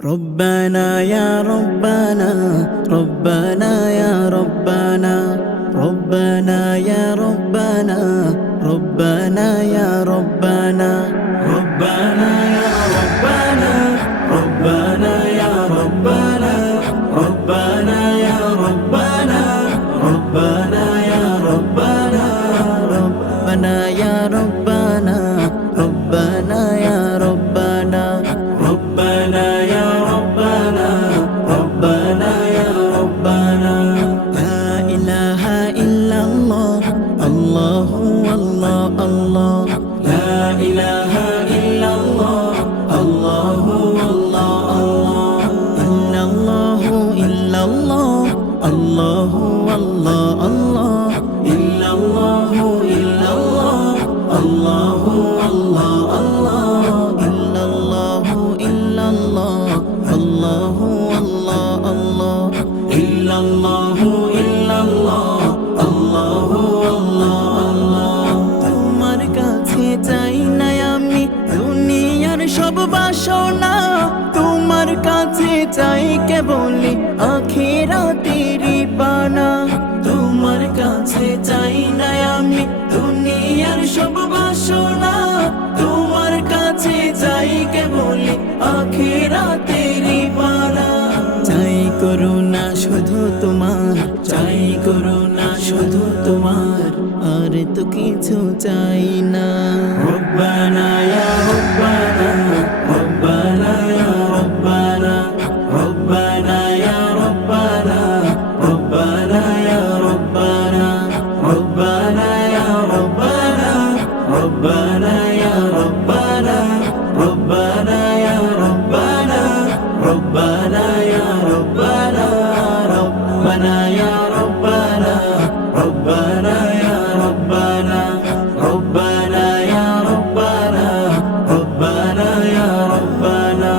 ربنا يا ربنا ربنا يا ربنا ربنا يا ربنا ربنا يا ربنا ربنا يا ربنا ربنا يا ربنا ربنا يا ربنا ربنا يا ربنا ربنا يا ربنا ربنا يا ربنا ربنا يا ربنا ربنا يا ربنا لا إله إلا الله الله الله الله لا إله إلا الله الله الله الله إلا الله إلا الله الله الله الله إلا الله إلا الله الله الله الله إلا الله إلا الله الله الله الله إلا الله إلا الله الله الله الله তোমার কাছে চাই না আমি দুনিয়ার সব বাসনা তোমার কাছে চাই কেবলি আখিরাতেরই পানা তোমার কাছে চাই না আমি দুনিয়ার সব বাসনা তোমার কাছে চাই কেবলি আখিরাতেরই পানা চাই করুণা শুধু তোমার চাই করুণা শুধু তোমার আর তো কিছু চাই না রব্বানা ইয়া রব্বানা রব্বানা ইয়া রব্বানা রব্বানা ইয়া রব্বানা রব্বানা ইয়া রব্বানা রব্বানা ইয়া রব্বানা রব্বানা ইয়া রব্বানা রব্বানা ইয়া রব্বানা ربنا يا ربنا ربنا يا ربنا ربنا يا ربنا ربنا يا ربنا ربنا يا ربنا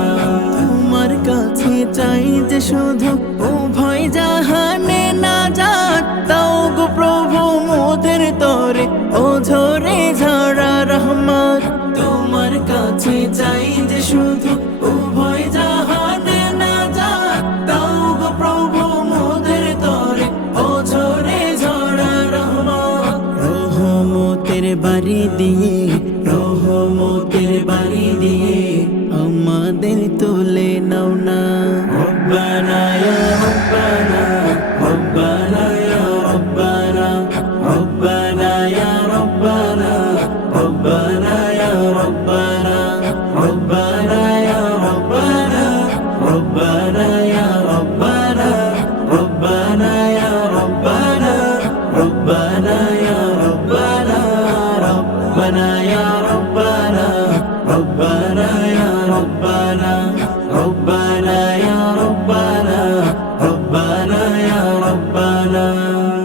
তোমার কাছে চাই যে শুধু উভয় জাহানে নাজাত দাও গো প্রভু মোদের তরে ও ঝরে ঝরা রহমত তোমার কাছে চাই যে শুধু উভয় জাহানে নাজাত দাও গো প্রভু মোদের তরে ও ঝরে ঝরা রহমত রহমতের বাড়ি দিয়ে রহমতের বাড়ি দিয়ে আমাদের তুলে নাও না রব্বানা ইয়া রব্বানা রব্বানা ইয়া রব্বানা রব্বানা ইয়া রব্বানা রব্বানা ইয়া রব্বানা রব্বানা ইয়া রব্বানা রব্বানা ইয়া রব্বানা রব্বানা ইয়া রব্বানা রব্বানা ইয়া রব্বানা রব্বানা ইয়া রব্বানা ربنا يا ربنا ربنا يا ربنا ربنا يا ربنا